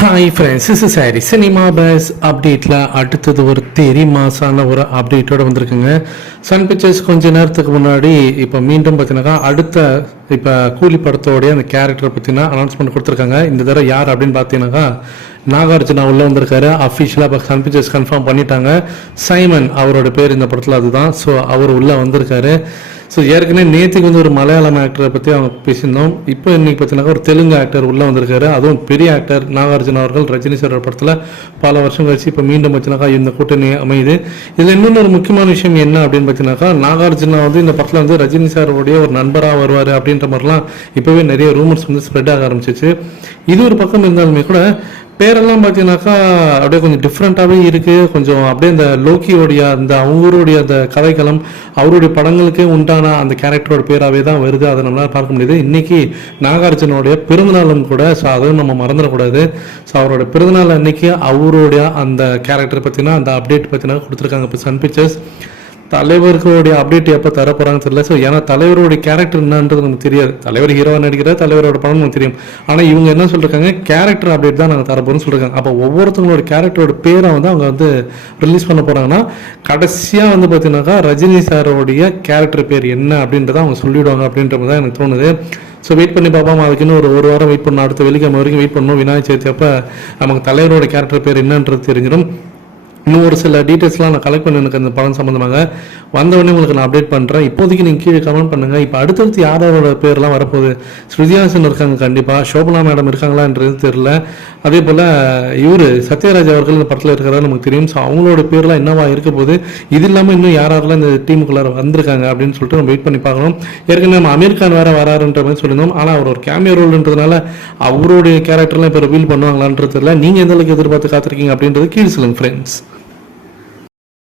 Hi friends is சாரி cinema base அப்டேட்டில் அடுத்தது ஒரு தெரி மாசான ஒரு அப்டேட்டோட வந்திருக்குங்க. சன் பிக்சர்ஸ் கொஞ்ச நேரத்துக்கு முன்னாடி இப்போ மீண்டும் பார்த்தீங்கன்னா அடுத்த இப்போ கூலி படத்தோடைய அந்த கேரக்டரை பற்றினா அனௌன்ஸ்மெண்ட் கொடுத்துருக்காங்க. இந்த தடவை யார் அப்படின்னு பார்த்தீங்கன்னாக்கா நாகார்ஜுனா உள்ளே வந்திருக்காரு. அஃபிஷியலாக இப்போ சன் பிக்சர்ஸ் கன்ஃபார்ம் பண்ணிட்டாங்க. சைமன் அவரோட பேர் இந்த படத்தில் அதுதான். ஸோ அவர் உள்ளே வந்திருக்காரு. ஸோ ஏற்கனவே நேற்றுக்கு வந்து ஒரு மலையாளம் ஆக்டரை பற்றி அவங்க பேசியிருந்தோம். இப்போ இன்னைக்கு பார்த்தீங்கன்னா ஒரு தெலுங்கு ஆக்டர் உள்ளே வந்திருக்காரு. அதுவும் பெரிய ஆக்டர் நாகார்ஜுன அவர்கள் ரஜினி சார் படத்தில் பல வருஷம் கழிச்சு இப்போ மீண்டும் பார்த்தீங்கன்னாக்கா இந்த கூட்டணி அமையுது. இதில் இன்னொன்று ஒரு முக்கியமான விஷயம் என்ன அப்படின்னு பார்த்தீங்கன்னாக்கா நாகார்ஜுனா வந்து இந்த படத்தில் வந்து ரஜினி சாரோடைய ஒரு நண்பராக வருவார் அப்படின்ற மாதிரிலாம் இப்போவே நிறைய ரூமர்ஸ் வந்து ஸ்ப்ரெட் ஆக ஆரம்பிச்சிச்சு. இது ஒரு பக்கம் இருந்தாலுமே கூட பேரெல்லாம் பார்த்தீங்கன்னாக்கா அப்படியே கொஞ்சம் டிஃப்ரெண்ட்டாகவே இருக்குது கொஞ்சம் அப்படியே இந்த லோக்கியோடைய அந்த அவருடைய அந்த கதைக்களம் அவருடைய படங்களுக்கே உண்டான அந்த கேரக்டரோட பேராகவே தான் வருது. அதை நம்மளால் பார்க்க முடியுது. இன்னைக்கு நாகார்ஜுனோடைய பிறந்தநாளும் கூட ஸோ அதுவும் நம்ம மறந்துடக்கூடாது. ஸோ அவரோட பிறந்தநாள் அன்னைக்கு அவருடைய அந்த கேரக்டர் பற்றினா அந்த அப்டேட் பற்றினா கொடுத்துருக்காங்க இப்போ சன் பிக்சர்ஸ் தலைவர்களுடைய அப்டேட் எப்போ தர போகிறாங்கன்னு தெரியல. ஸோ ஏன்னா தலைவருடைய கேரக்டர் என்னன்றது நமக்கு தெரியாது. தலைவர் ஹீரோவாக நடிக்கிறார் தலைவரோட படம் நமக்கு தெரியும். ஆனால் இவங்க என்ன சொல்லிருக்காங்க? கேரக்டர் அப்டேட் தான் நாங்கள் தர சொல்லியிருக்காங்க அப்போ ஒவ்வொருத்தவங்களோட கேரக்டரோட பேரை வந்து அவங்க வந்து ரிலீஸ் பண்ண போகிறாங்கன்னா கடைசியாக வந்து பார்த்தீங்கன்னாக்கா ரஜினி சாரோடைய கேரக்டர் பேர் என்ன அப்படின்றத அவங்க சொல்லிவிடுவாங்க அப்படின்ற மாதிரி தான் எனக்கு தோணுது. ஸோ வெயிட் பண்ணி பார்ப்போம். அதுக்கு இன்னும் ஒரு ஒரு வாரம் வெயிட் பண்ணணும். அடுத்த வெள்ளிக்கிழமை வரைக்கும் வெயிட் பண்ணணும். விநாயகர் சதுர்த்தி அப்போ நமக்கு தலைவரோட கேரக்டர் பேர் என்னன்றது தெரிஞ்சிடும். இன்னும் ஒரு சில டீட்டெயில்ஸ்லாம் நான் கலெக்ட் பண்ணி எனக்கு அந்த படம் சம்மந்தமாக வந்தவொடனே உங்களுக்கு நான் அப்டேட் பண்ணுறேன் இப்போதைக்கு நீங்கள் கீழே கமெண்ட் பண்ணுங்கள் இப்போ அடுத்தடுத்து யாரோட பேர்லாம் வரப்போகுது? ஸ்ருதிஹாசன் இருக்காங்க கண்டிப்பாக சோபனா மேடம் இருக்காங்களான்றது தெரியல. அதே போல் இவர் சத்யராஜ் அவர்கள் இந்த படத்தில் இருக்கிறதா நமக்கு தெரியும். ஸோ அவங்களோட பேர்லாம் என்னவா இருக்க போகுது? இது இல்லாமல் இன்னும் யார் யாரெல்லாம் இந்த டீமுக்குள்ளார வந்திருக்காங்க அப்படின்னு சொல்லிட்டு நம்ம வெயிட் பண்ணி பார்க்கணும். ஏற்கனவே நம்ம அமீர் கான் வேறு வராருன்ற மாதிரி சொல்லியிருந்தோம். ஆனால் அவர் ஒரு கேமியோ ரோல்ன்றதுனால அவருடைய கேரக்டர்லாம் இப்போ ரிவீல் பண்ணுவாங்களான்றது தெரியல. நீங்கள் எந்த அளவுக்கு எதிர்பார்த்து காத்திருக்கீங்க அப்படின்றது கீழ் சொல்லுங்கள் ஃப்ரெண்ட்ஸ்